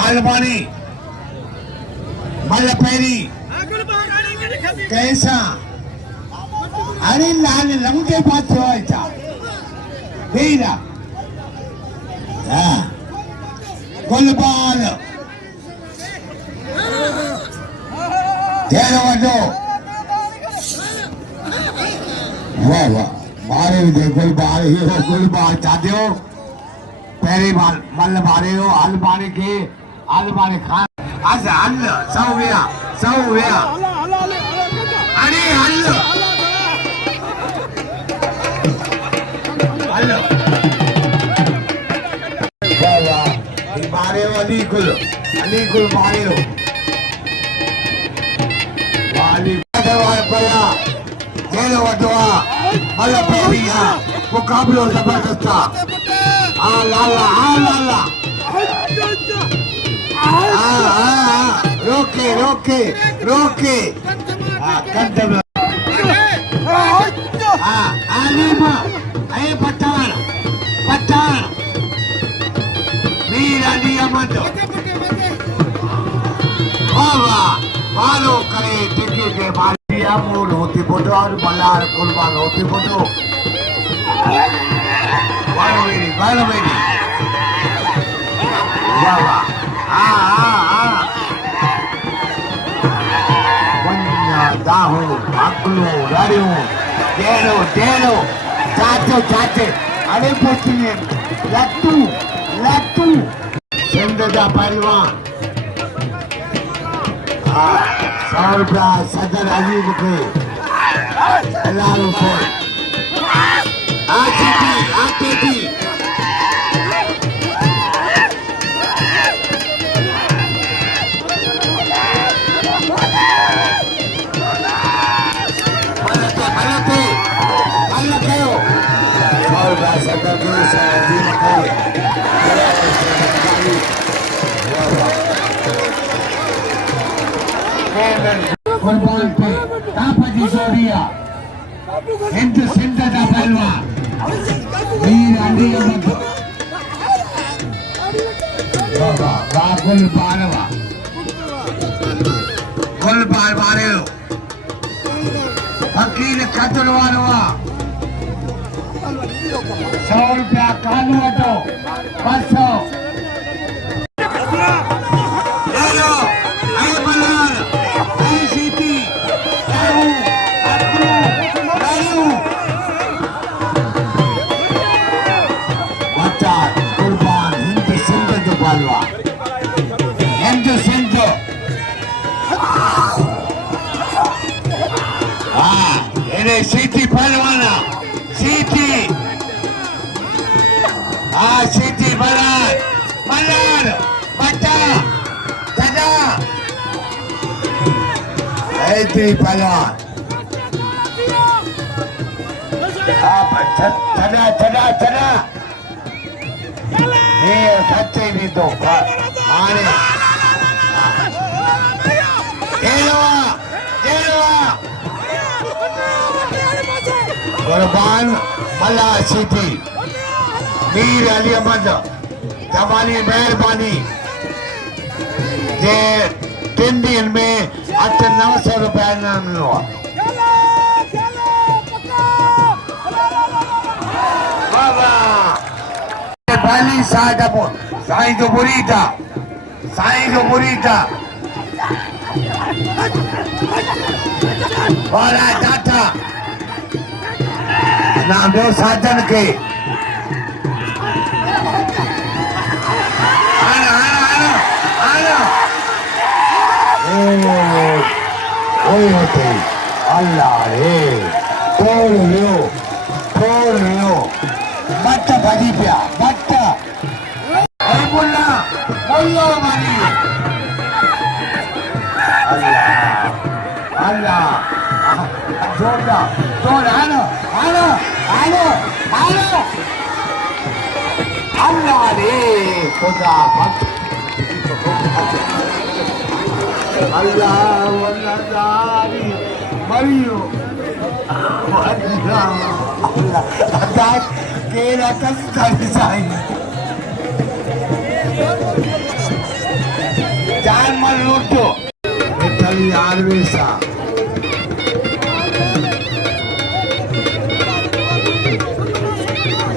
आलमानी मलपेरी कैसा आणि लहान लंके पाच ठेवायचा हेरा हा गुलबाल तेरा वाजो वाह वाह मारे दे गुलबाल हीरो गुलबाल चाहते हो पहली बार मल मारे हो आलमानी के आलमानी खान आज हल्ल सौव्या अरे हल्ल मारे हो अलीकुल मारे हो पड़ा जेल वटवा मतलब पहलिया मुकाबलो जबरदस्त आ लाला रोके कंदम आलिमा ए पठान मीर अली अहमद बाबा मारो करे टिके के मारिया मूल होती बोटो और मलार कुर्बान होती बोटो बालो मेरी बाबा दाहो अकलो राडियो डेलो चाचे अरे पोचिए लट्टू सिंधजा पहलवान 100 रुपया सदर अजीब के लालू से आती थी कुर्बान पे तापजी सोरिया हिंदू सिंधजा पहलवान मीर अली अहमद बाबा गुलबाल मारे वकील कतलवारवा 100 रुपया कानू वठो 500 सीटी पहलवाना सीटी मलार बट्टा दादा ऐसी पहलवान आप चला ये सच्चे भी तो आने कुर्बान मल्ला सीटी मीर अली अहमद तमारी मेहरबानी जे 3 दिन में 800-900 रुपया इनाम मिलो पहली साईं जो बुरीता और टाटा नाम दो साजन के होते अल्लाह रे तोड़ लो बट भजी पिया बट बोलना बोलो मानी अल्लाह जोड़ आनो अल्लाह रे खुदा अल्लाह वल्लाही मरियो अल्लाह केरा कस साईं मारवेसा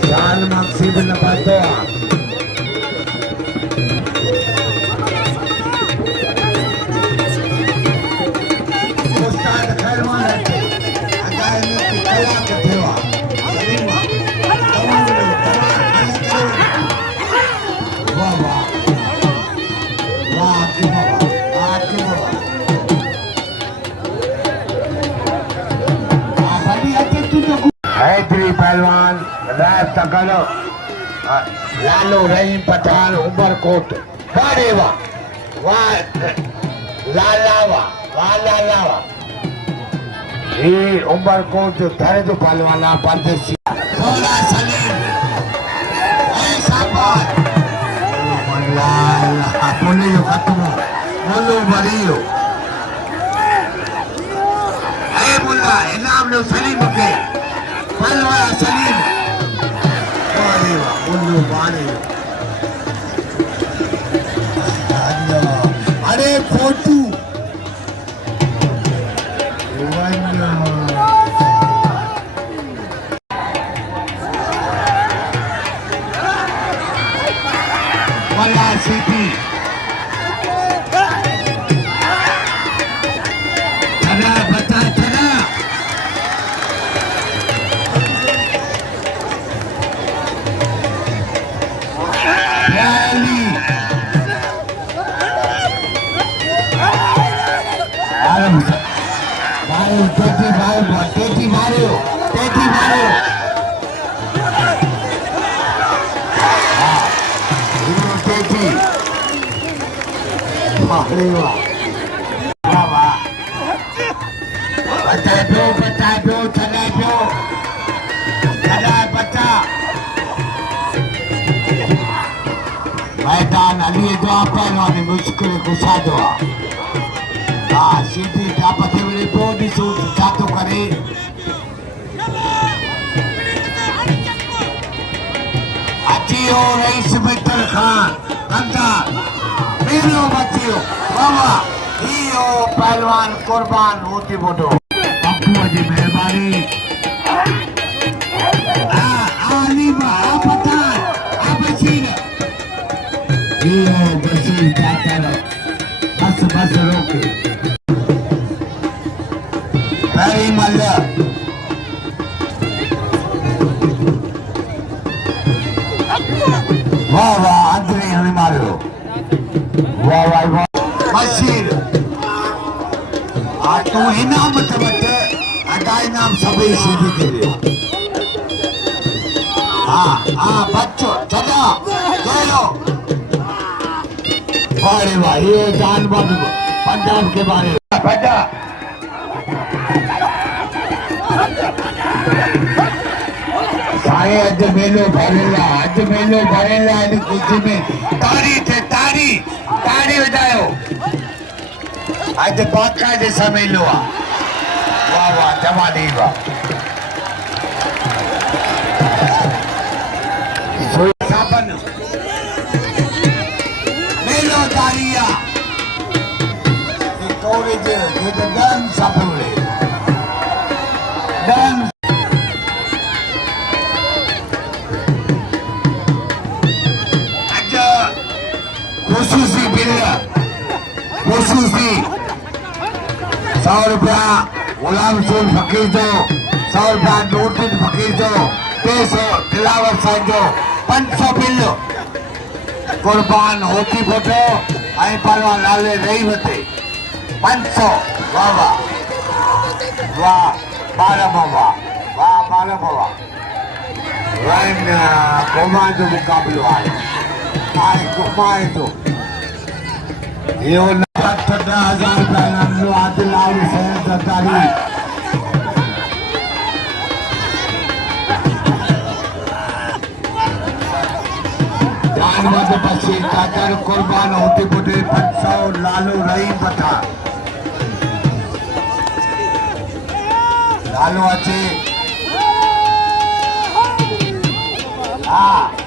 जान मकसीब नबातो उस्ताद खैरमान है अगाय में की कला कथेवा सलीमा वाह वाह वाह की बाबा हैदरी पहलवान राज तकलो लालू रहीम पठान उमरकोट वारे वाह लालावा ये उमरकोट थारे जो पहलवाना परदेसी सोला सलीम ऐसा बात अल्लाह बोले जो खत्म बोलो बरियो ए मुल्ला इनाम लो सलीम के पहलवान सलीम वारे बोलो वारे अरे फोटू वाला सीटी चला बता चला रैली टेटी मारो टेटी अरे वाह वाह बताए दो चला बच्चा मैदान अली जो पहलवान मुश्किल गुस्सा दो हाँ सीधी पथे वेले पोइ ॾिसो छा थो करे अची वियो रईस मित्र खान कंदार मेलो बचियो बाबा इहो पहलवान कुर्बान होती बोडो बापूअ जी महिरबानी आलिमा पठान बशीर इहो बशीर जातर बस रोके very malla वाह अंतरी हमें मारो वाह बशीर तू इनाम मत अदा इनाम सभी सीधी के लिए हाँ बच्चों चला चलो वाह वाह ये जानवर पंजाब के बारे में बेटा साए अज मेलो भरेला इन कुछ में तारी वजायो अज बाका जैसा मेलो वाह जवानी वाह साबन मेलो तारिया तोड़े जे डन सपने डन खुशूसी बिल खुशूसी 100 रुपया गुलाम रसूल फकीर जो 100 रुपया नूरदीन फकीर जो 200 दिलावर साहब जो 500 बिल कुर्बान होती फोटो ऐं पहलवान नाले रही वते 500 वाह बारह वन घुमा जो मुकाबलो आहे घुमाए तो यो 10,000 रुपया नमलो आदिल आली सैन सरदारी जानवर बसी चादर कुर्बान होती बुढ़े 500 लालू रही पता लालू अच्छे हाँ